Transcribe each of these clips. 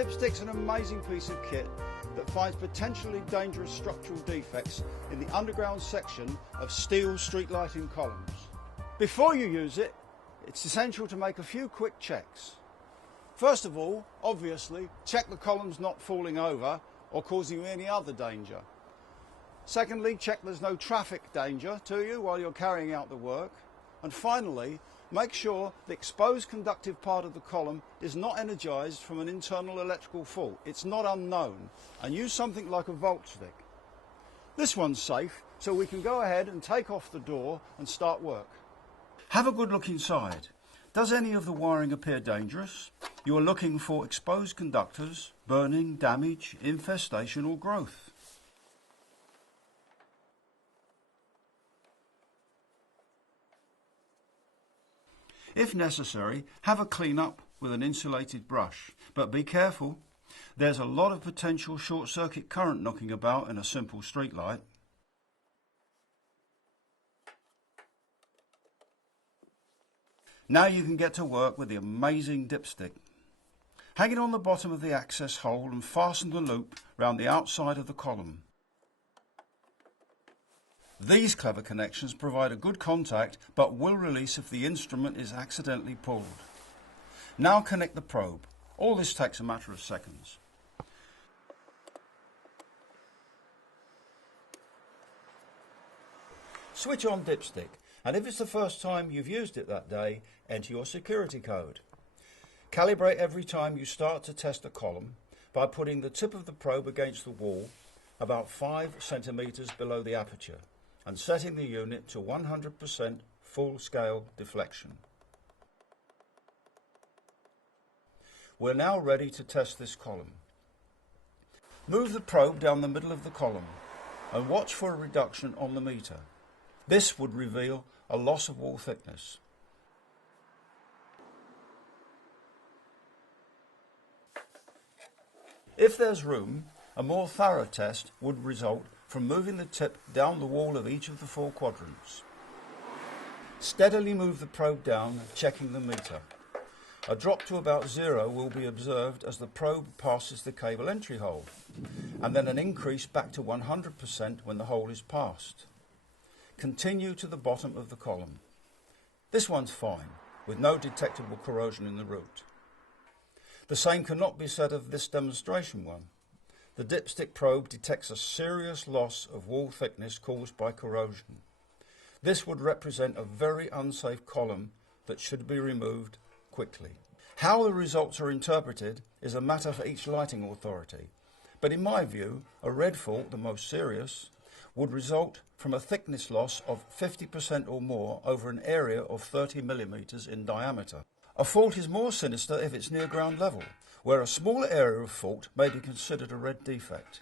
Dipstick's an amazing piece of kit that finds potentially dangerous structural defects in the underground section of steel street lighting columns. Before you use it, it's essential to make a few quick checks. First of all, obviously, check the column's not falling over or causing you any other danger. Secondly, check there's no traffic danger to you while you're carrying out the work. And finally, make sure the exposed conductive part of the column is not energised from an internal electrical fault. It's not unknown, and use something like a volt stick. This one's safe, so we can go ahead and take off the door and start work. Have a good look inside. Does any of the wiring appear dangerous? You are looking for exposed conductors, burning, damage, infestation or growth. If necessary, have a clean up with an insulated brush, but be careful. There's a lot of potential short circuit current knocking about in a simple street light. Now you can get to work with the amazing dipstick. Hang it on the bottom of the access hole and fasten the loop round the outside of the column. These clever connections provide a good contact but will release if the instrument is accidentally pulled. Now connect the probe. All this takes a matter of seconds. Switch on dipstick, and if it's the first time you've used it that day, enter your security code. Calibrate every time you start to test a column by putting the tip of the probe against the wall about 5 centimeters below the aperture, and setting the unit to 100% full-scale deflection. We're now ready to test this column. Move the probe down the middle of the column and watch for a reduction on the meter. This would reveal a loss of wall thickness. If there's room, a more thorough test would result from moving the tip down the wall of each of the 4 quadrants. Steadily move the probe down, checking the meter. A drop to about 0 will be observed as the probe passes the cable entry hole, and then an increase back to 100% when the hole is passed. Continue to the bottom of the column. This one's fine, with no detectable corrosion in the root. The same cannot be said of this demonstration one. The dipstick probe detects a serious loss of wall thickness caused by corrosion. This would represent a very unsafe column that should be removed quickly. How the results are interpreted is a matter for each lighting authority, but in my view, a red fault, the most serious, would result from a thickness loss of 50% or more over an area of 30 millimeters in diameter. A fault is more sinister if it's near ground level, where a smaller area of fault may be considered a red defect.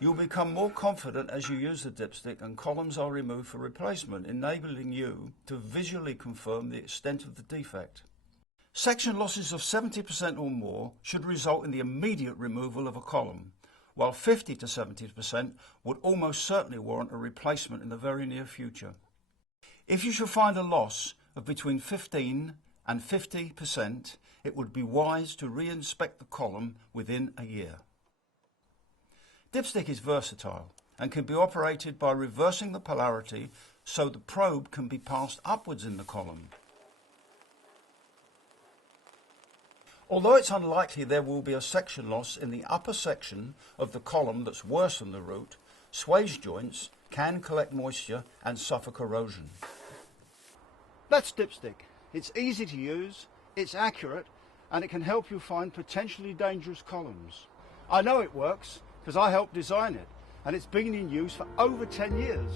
You'll become more confident as you use the dipstick and columns are removed for replacement, enabling you to visually confirm the extent of the defect. Section losses of 70% or more should result in the immediate removal of a column, while 50 to 70% would almost certainly warrant a replacement in the very near future. If you should find a loss of between 15 and 50%, it would be wise to re-inspect the column within a year. Dipstick is versatile and can be operated by reversing the polarity so the probe can be passed upwards in the column. Although it's unlikely there will be a section loss in the upper section of the column that's worse than the root, swage joints can collect moisture and suffer corrosion. That's dipstick. It's easy to use, it's accurate, and it can help you find potentially dangerous columns. I know it works because I helped design it, and it's been in use for over 10 years.